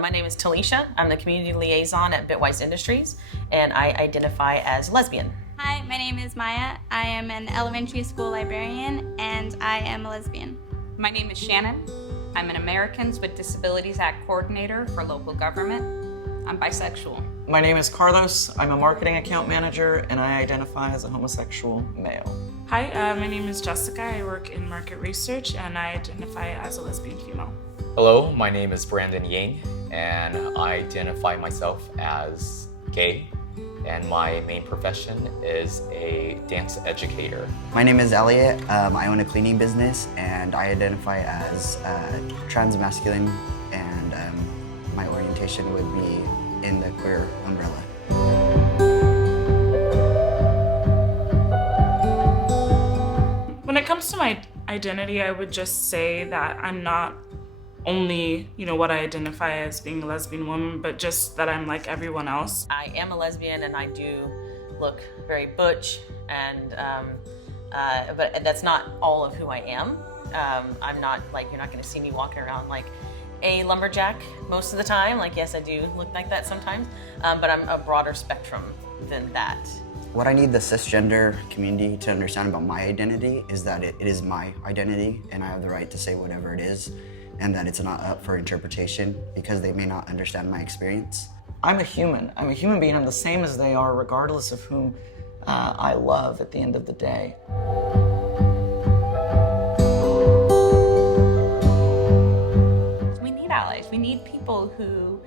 My name is Talisha. I'm the community liaison at Bitwise Industries, and I identify as lesbian. Hi, my name is Maya. I am an elementary school librarian, and I am a lesbian. My name is Shannon. I'm an Americans with Disabilities Act coordinator for local government. I'm bisexual. My name is Carlos. I'm a marketing account manager, and I identify as a homosexual male. Hi, my name is Jessica. I work in market research, and I identify as a lesbian female. Hello, my name is Brandon Ying, and I identify myself as gay, and my main profession is a dance educator. My name is Elliot. I own a cleaning business, and I identify as trans-masculine, and my orientation would be in the queer umbrella. When it comes to my identity, I would just say that I'm not only, what I identify as being a lesbian woman, but just that I'm like everyone else. I am a lesbian, and I do look very butch, and but that's not all of who I am. I'm not like, you're not going to see me walking around like a lumberjack most of the time. Like, yes, I do look like that sometimes, but I'm a broader spectrum than that. What I need the cisgender community to understand about my identity is that it is my identity, and I have the right to say whatever it is, and that it's not up for interpretation because they may not understand my experience. I'm a human. I'm a human being. I'm the same as they are, regardless of whom I love at the end of the day. We need allies. We need people who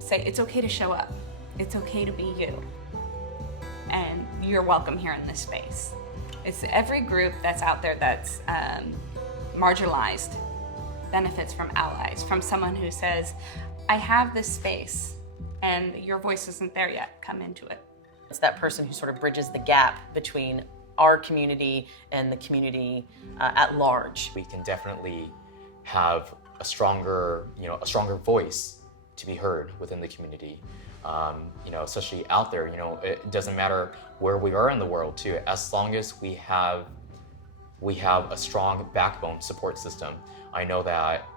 say it's okay to show up. It's okay to be you. And you're welcome here in this space. It's every group that's out there that's marginalized benefits from allies, from someone who says, I have this space and your voice isn't there yet, come into it. It's that person who sort of bridges the gap between our community and the community at large. We can definitely have a stronger voice to be heard within the community. Especially out there, it doesn't matter where we are in the world too, as long as we have a strong backbone support system. I know that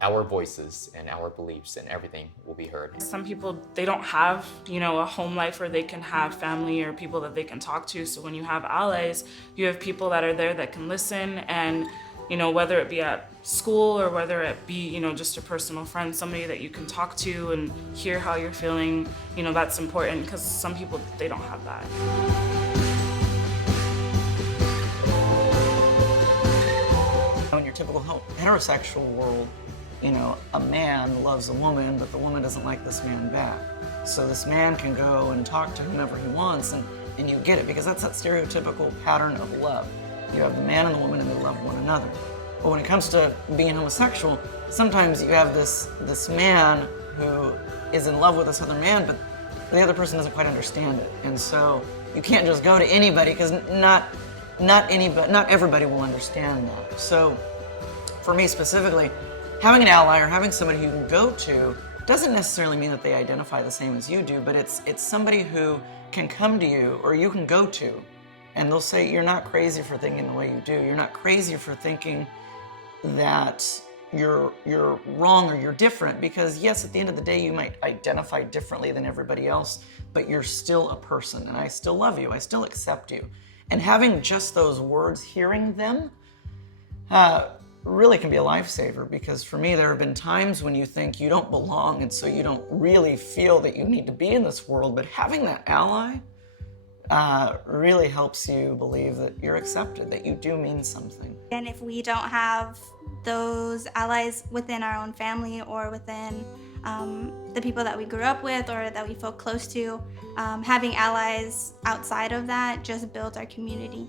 our voices and our beliefs and everything will be heard. Some people, they don't have, a home life where they can have family or people that they can talk to. So when you have allies, you have people that are there that can listen, and whether it be at school or whether it be, just a personal friend, somebody that you can talk to and hear how you're feeling, that's important, because some people, they don't have that. In your typical heterosexual world, a man loves a woman, but the woman doesn't like this man back. So this man can go and talk to whomever he wants, and you get it, because that's that stereotypical pattern of love. You have the man and the woman, and they love one another. But when it comes to being homosexual, sometimes you have this man who is in love with this other man, but the other person doesn't quite understand it. And so you can't just go to anybody, because not everybody will understand that. So for me specifically, having an ally or having somebody who you can go to doesn't necessarily mean that they identify the same as you do, but it's somebody who can come to you or you can go to, and they'll say, you're not crazy for thinking the way you do. You're not crazy for thinking that you're wrong or you're different, because yes, at the end of the day, you might identify differently than everybody else, but you're still a person, and I still love you. I still accept you. And having just those words, hearing them, really can be a lifesaver, because for me, there have been times when you think you don't belong, and so you don't really feel that you need to be in this world, but having that ally really helps you believe that you're accepted, that you do mean something. And if we don't have those allies within our own family or within the people that we grew up with or that we feel close to, having allies outside of that just builds our community.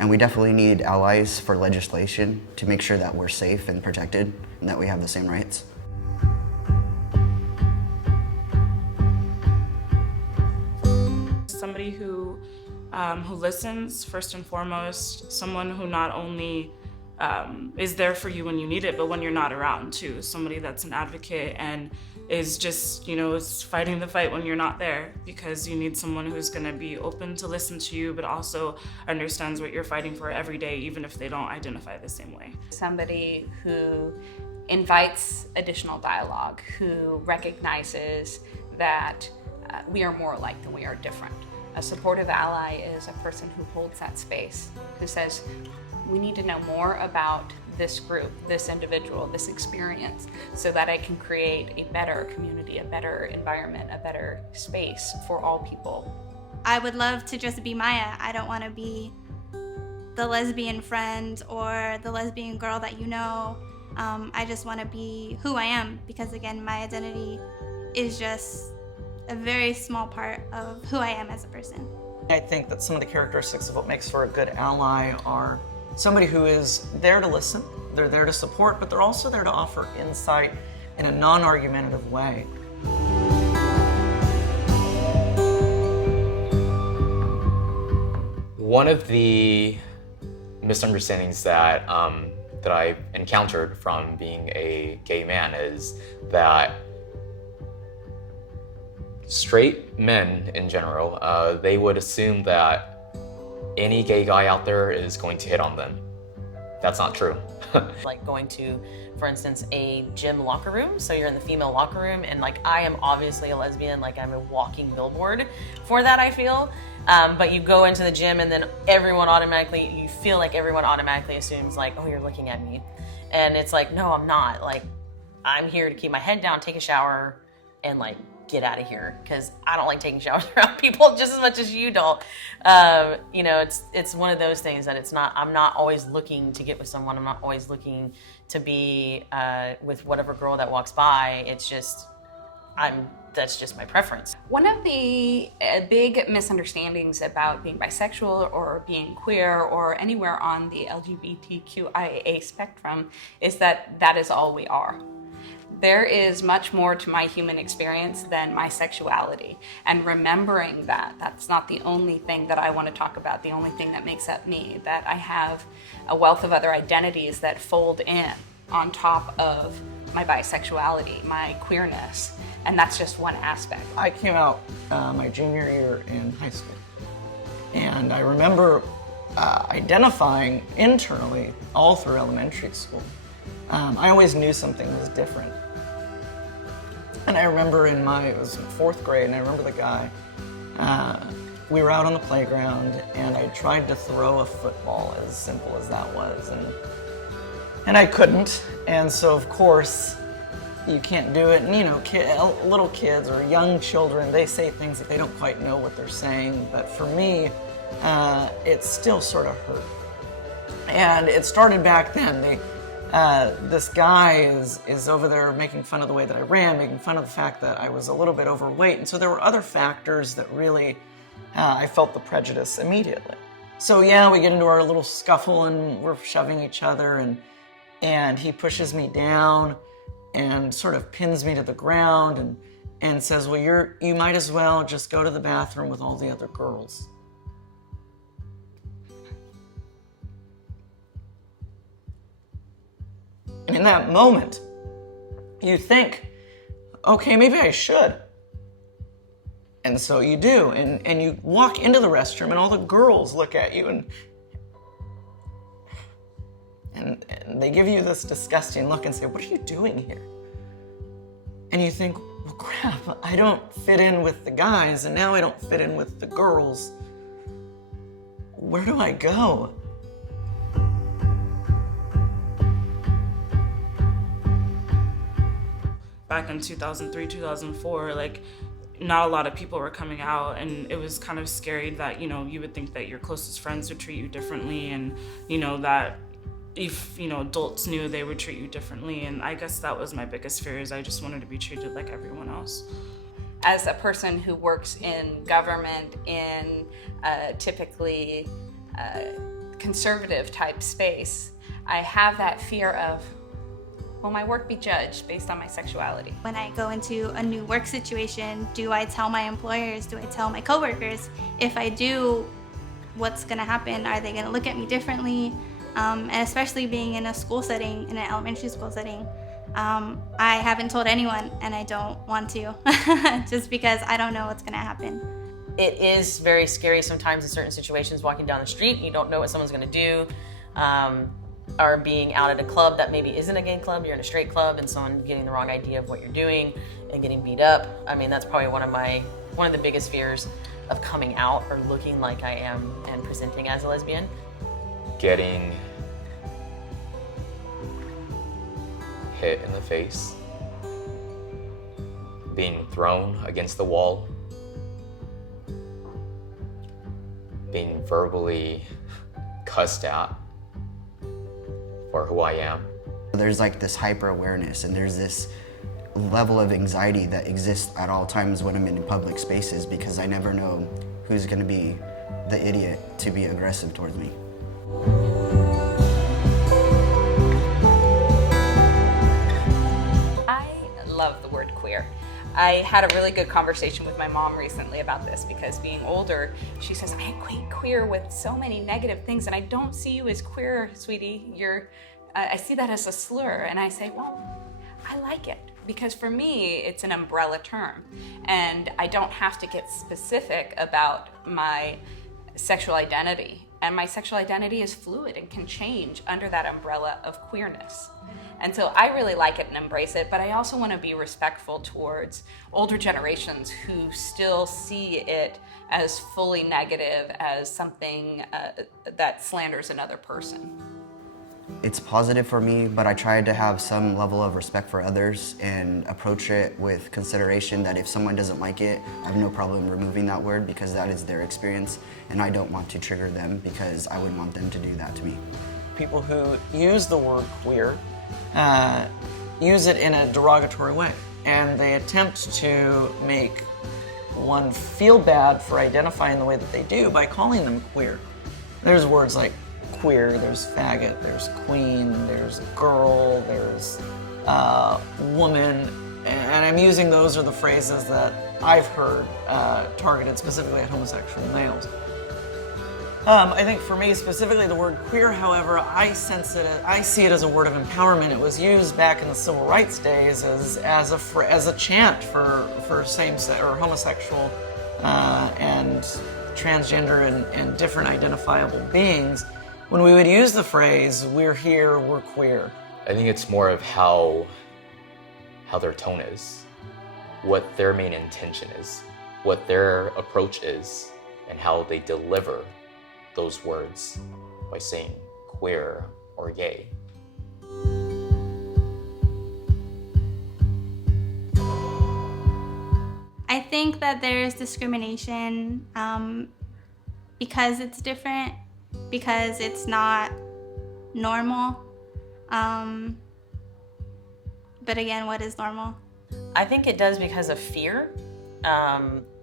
And we definitely need allies for legislation to make sure that we're safe and protected and that we have the same rights. Somebody who listens first and foremost, someone who not only is there for you when you need it, but when you're not around too. Somebody that's an advocate and is just, is fighting the fight when you're not there, because you need someone who's gonna be open to listen to you, but also understands what you're fighting for every day, even if they don't identify the same way. Somebody who invites additional dialogue, who recognizes that we are more alike than we are different. A supportive ally is a person who holds that space, who says, we need to know more about this group, this individual, this experience, so that I can create a better community, a better environment, a better space for all people. I would love to just be Maya. I don't want to be the lesbian friend or the lesbian girl that you know. I just want to be who I am, because again, my identity is just a very small part of who I am as a person. I think that some of the characteristics of what makes for a good ally are somebody who is there to listen, they're there to support, but they're also there to offer insight in a non-argumentative way. One of the misunderstandings that that I encountered from being a gay man is that straight men in general, they would assume that any gay guy out there is going to hit on them. That's not true. Like going to, for instance, a gym locker room. So you're in the female locker room, and like I am obviously a lesbian, like I'm a walking billboard for that, I feel. But you go into the gym and then you feel like everyone automatically assumes like, oh, you're looking at me. And it's like, no, I'm not. Like, I'm here to keep my head down, take a shower, and like get out of here, because I don't like taking showers around people just as much as you don't. You know, it's one of those things that I'm not always looking to get with someone. I'm not always looking to be with whatever girl that walks by. It's just, that's just my preference. One of the big misunderstandings about being bisexual or being queer or anywhere on the LGBTQIA spectrum is that that is all we are. There is much more to my human experience than my sexuality. And remembering that that's not the only thing that I want to talk about, the only thing that makes up me, that I have a wealth of other identities that fold in on top of my bisexuality, my queerness, and that's just one aspect. I came out my junior year in high school, and I remember identifying internally all through elementary school. I always knew something was different. And I remember it was in 4th grade, and I remember the guy, we were out on the playground, and I tried to throw a football, as simple as that was, and I couldn't, and so of course, you can't do it, and you know, little kids or young children, they say things that they don't quite know what they're saying, but for me, it still sort of hurt. And it started back then. This guy is over there making fun of the way that I ran, making fun of the fact that I was a little bit overweight, and so there were other factors that really, I felt the prejudice immediately. So yeah, we get into our little scuffle and we're shoving each other, and he pushes me down and sort of pins me to the ground and says, well, you might as well just go to the bathroom with all the other girls. And in that moment, you think, okay, maybe I should. And so you do, and you walk into the restroom and all the girls look at you and they give you this disgusting look and say, what are you doing here? And you think, well, crap, I don't fit in with the guys, and now I don't fit in with the girls. Where do I go? Back in 2003, 2004, like, not a lot of people were coming out, and it was kind of scary that, you know, you would think that your closest friends would treat you differently, and, you know, that if, you know, adults knew, they would treat you differently. And I guess that was my biggest fear, is I just wanted to be treated like everyone else. As a person who works in government in a typically conservative type space, I have that fear of, will my work be judged based on my sexuality? When I go into a new work situation, do I tell my employers, do I tell my coworkers? If I do, what's gonna happen? Are they gonna look at me differently? And especially being in a school setting, in an elementary school setting, I haven't told anyone, and I don't want to, just because I don't know what's gonna happen. It is very scary sometimes in certain situations, walking down the street, you don't know what someone's gonna do. are being out at a club that maybe isn't a gay club, you're in a straight club, and someone getting the wrong idea of what you're doing and getting beat up. I mean, that's probably one of the biggest fears of coming out or looking like I am and presenting as a lesbian. Getting hit in the face, being thrown against the wall, being verbally cussed at for who I am. There's like this hyper awareness, and there's this level of anxiety that exists at all times when I'm in public spaces, because I never know who's going to be the idiot to be aggressive towards me. I love the word queer. I had a really good conversation with my mom recently about this, because being older, she says, I equate queer with so many negative things, and I don't see you as queer, sweetie. I see that as a slur. And I say, well, I like it, because for me, it's an umbrella term, and I don't have to get specific about my sexual identity. And my sexual identity is fluid and can change under that umbrella of queerness. And so I really like it and embrace it, but I also want to be respectful towards older generations who still see it as fully negative, as something that slanders another person. It's positive for me, but I try to have some level of respect for others and approach it with consideration that if someone doesn't like it, I have no problem removing that word, because that is their experience, and I don't want to trigger them because I wouldn't want them to do that to me. People who use the word queer use it in a derogatory way, and they attempt to make one feel bad for identifying the way that they do by calling them queer. There's words like queer, there's faggot, there's queen, there's girl, there's woman, and I'm using those are the phrases that I've heard targeted specifically at homosexual males. I think for me specifically, the word queer, however, I see it as a word of empowerment. It was used back in the civil rights days as a chant for same-sex or homosexual and transgender and different identifiable beings. When we would use the phrase, we're here, we're queer. I think it's more of how their tone is, what their main intention is, what their approach is, and how they deliver those words by saying queer or gay. I think that there's discrimination because it's different, because it's not normal. But again, what is normal? I think it does because of fear.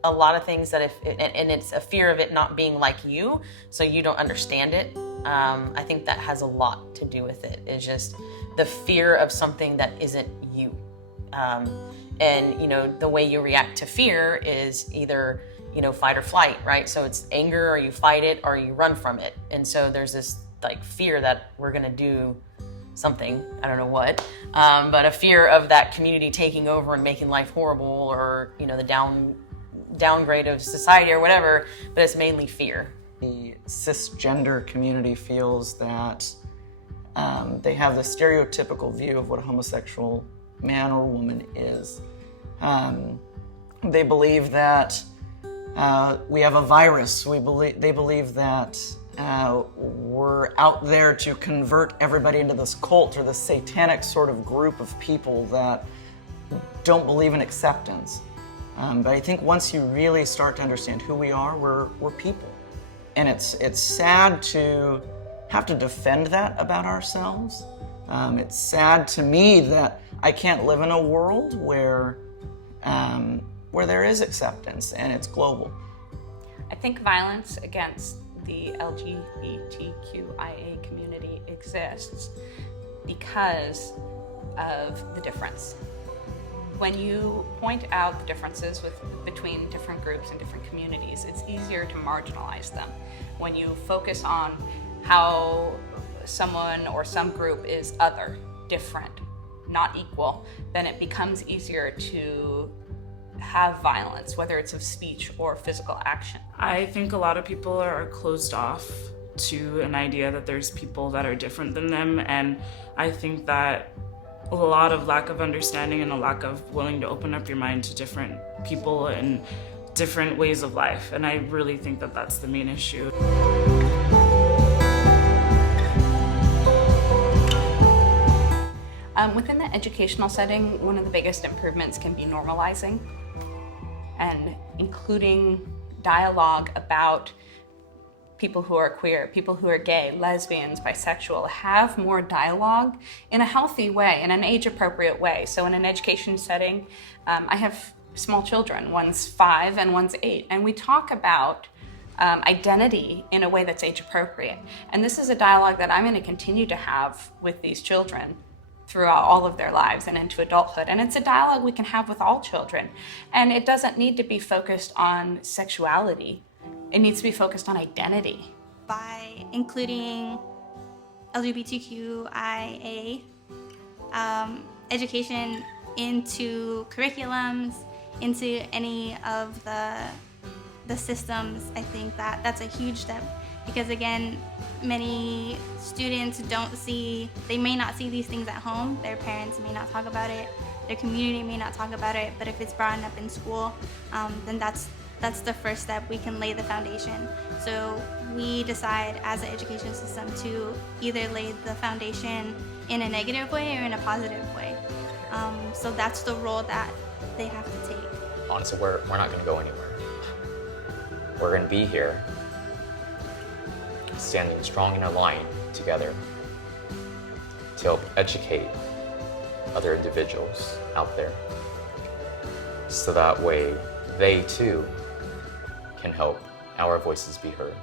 A lot of things that and it's a fear of it not being like you, so you don't understand it. I think that has a lot to do with it. It's just the fear of something that isn't you. And the way you react to fear is either fight or flight, right? So it's anger, or you fight it, or you run from it. And so there's this fear that we're gonna do something, I don't know what, but a fear of that community taking over and making life horrible, or the downgrade of society or whatever, but it's mainly fear. The cisgender community feels that they have the stereotypical view of what a homosexual man or woman is. They believe that we have a virus. They believe that we're out there to convert everybody into this cult or this satanic sort of group of people that don't believe in acceptance. But I think once you really start to understand who we are, we're people. And it's sad to have to defend that about ourselves. It's sad to me that I can't live in a world where there is acceptance and it's global. I think violence against the LGBTQIA community exists because of the difference. When you point out the differences between different groups and different communities, it's easier to marginalize them. When you focus on how someone or some group is other, different, not equal, then it becomes easier to have violence, whether it's of speech or physical action. I think a lot of people are closed off to an idea that there's people that are different than them. And I think that a lot of lack of understanding and a lack of willing to open up your mind to different people and different ways of life. And I really think that that's the main issue. Within the educational setting, one of the biggest improvements can be normalizing and including dialogue about people who are queer, people who are gay, lesbians, bisexual, have more dialogue in a healthy way, in an age-appropriate way. So in an education setting, I have small children, one's 5 and one's 8, and we talk about identity in a way that's age-appropriate. And this is a dialogue that I'm going to continue to have with these children throughout all of their lives and into adulthood. And it's a dialogue we can have with all children. And it doesn't need to be focused on sexuality. It needs to be focused on identity. By including LGBTQIA education into curriculums, into any of the systems, I think that that's a huge step. Because again, many students they may not see these things at home. Their parents may not talk about it. Their community may not talk about it. But if it's brought up in school, then that's the first step. We can lay the foundation. So we decide as an education system to either lay the foundation in a negative way or in a positive way. So that's the role that they have to take. Honestly, we're not going to go anywhere. We're going to be here, standing strong in a line together to help educate other individuals out there, so that way they too can help our voices be heard.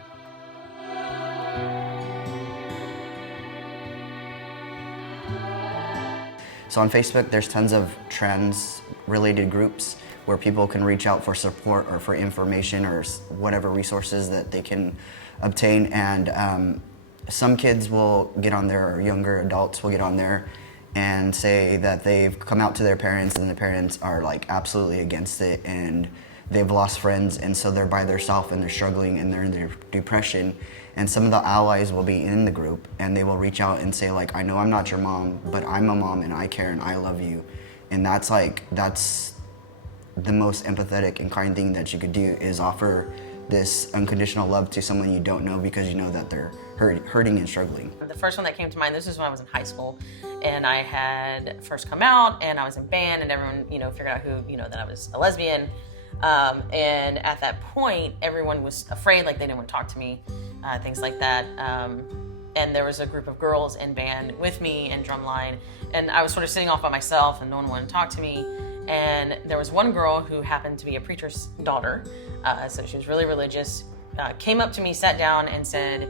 So on Facebook, there's tons of trans-related groups where people can reach out for support or for information or whatever resources that they can obtain. And some kids will get on there, or younger adults will get on there and say that they've come out to their parents and the parents are like absolutely against it, and they've lost friends, and so they're by themselves and they're struggling and they're in their depression. And some of the allies will be in the group and they will reach out and say like, I know I'm not your mom, but I'm a mom and I care and I love you. And that's the most empathetic and kind thing that you could do, is offer this unconditional love to someone you don't know, because you know that they're hurting and struggling. The first one that came to mind, this is when I was in high school, and I had first come out, and I was in band, and everyone, figured out who, that I was a lesbian. And at that point, everyone was afraid, like they didn't want to talk to me, things like that. And there was a group of girls in band with me in drumline, and I was sort of sitting off by myself, and no one wanted to talk to me. And there was one girl who happened to be a preacher's daughter, so she was really religious, came up to me, sat down, and said,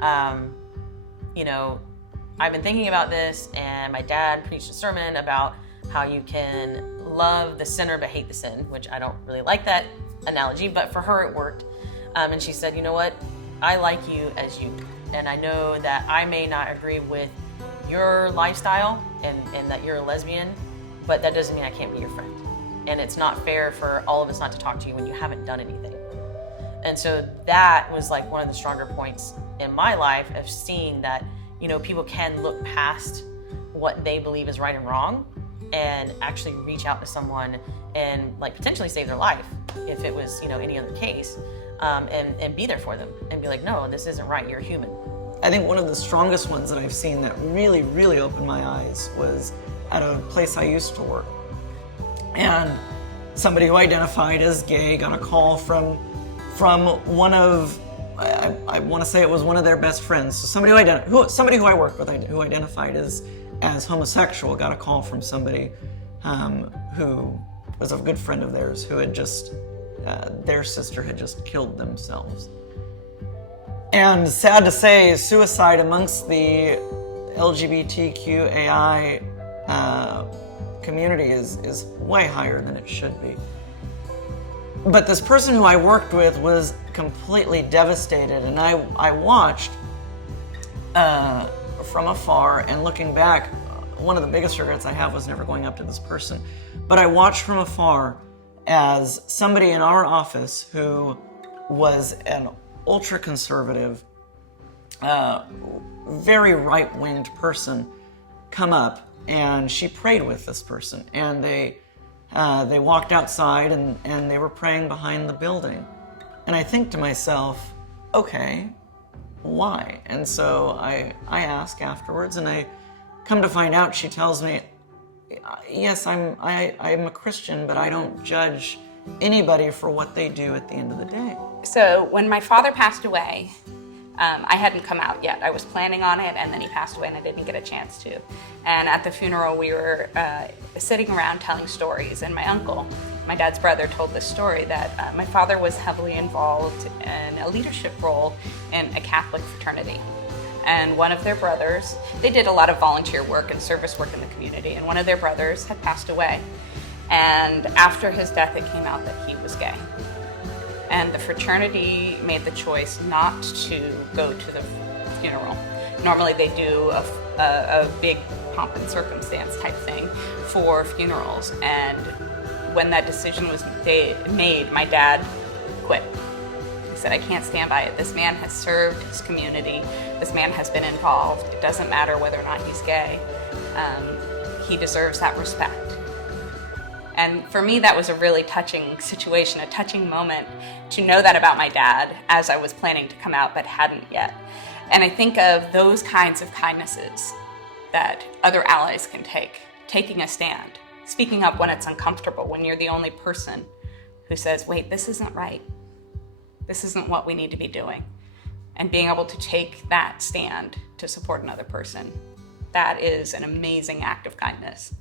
I've been thinking about this, and my dad preached a sermon about how you can love the sinner but hate the sin, which I don't really like that analogy, but for her it worked. And she said, you know what, I like you as you, and I know that I may not agree with your lifestyle and that you're a lesbian, but that doesn't mean I can't be your friend. And it's not fair for all of us not to talk to you when you haven't done anything. And so that was like one of the stronger points in my life of seeing that, people can look past what they believe is right and wrong and actually reach out to someone and like potentially save their life if it was, any other case, and be there for them and be like, no, this isn't right, you're human. I think one of the strongest ones that I've seen that really, really opened my eyes was at a place I used to work. And somebody who identified as gay got a call from one of, I want to say it was one of their best friends. So somebody who I worked with who identified as homosexual got a call from somebody who was a good friend of theirs who had just, their sister had just killed themselves. And sad to say, suicide amongst the LGBTQIA community is way higher than it should be. But this person who I worked with was completely devastated, and I watched from afar, and looking back, one of the biggest regrets I have was never going up to this person. But I watched from afar as somebody in our office who was an ultra-conservative very right-winged person come up, and she prayed with this person, and they walked outside and they were praying behind the building. And I think to myself, okay, why? And so I ask afterwards, and I come to find out, she tells me, yes, I'm a Christian, but I don't judge anybody for what they do at the end of the day. So when my father passed away, I hadn't come out yet. I was planning on it, and then he passed away, and I didn't get a chance to. And at the funeral, we were sitting around telling stories, and my uncle, my dad's brother, told this story that my father was heavily involved in a leadership role in a Catholic fraternity. And one of their brothers, they did a lot of volunteer work and service work in the community, and one of their brothers had passed away. And after his death, it came out that he was gay. And the fraternity made the choice not to go to the funeral. Normally they do a big pomp and circumstance type thing for funerals. And when that decision was made, my dad quit. He said, I can't stand by it. This man has served his community. This man has been involved. It doesn't matter whether or not he's gay. He deserves that respect. And for me, that was a really touching situation, a touching moment to know that about my dad as I was planning to come out but hadn't yet. And I think of those kinds of kindnesses that other allies can take, taking a stand, speaking up when it's uncomfortable, when you're the only person who says, wait, this isn't right. This isn't what we need to be doing. And being able to take that stand to support another person, that is an amazing act of kindness.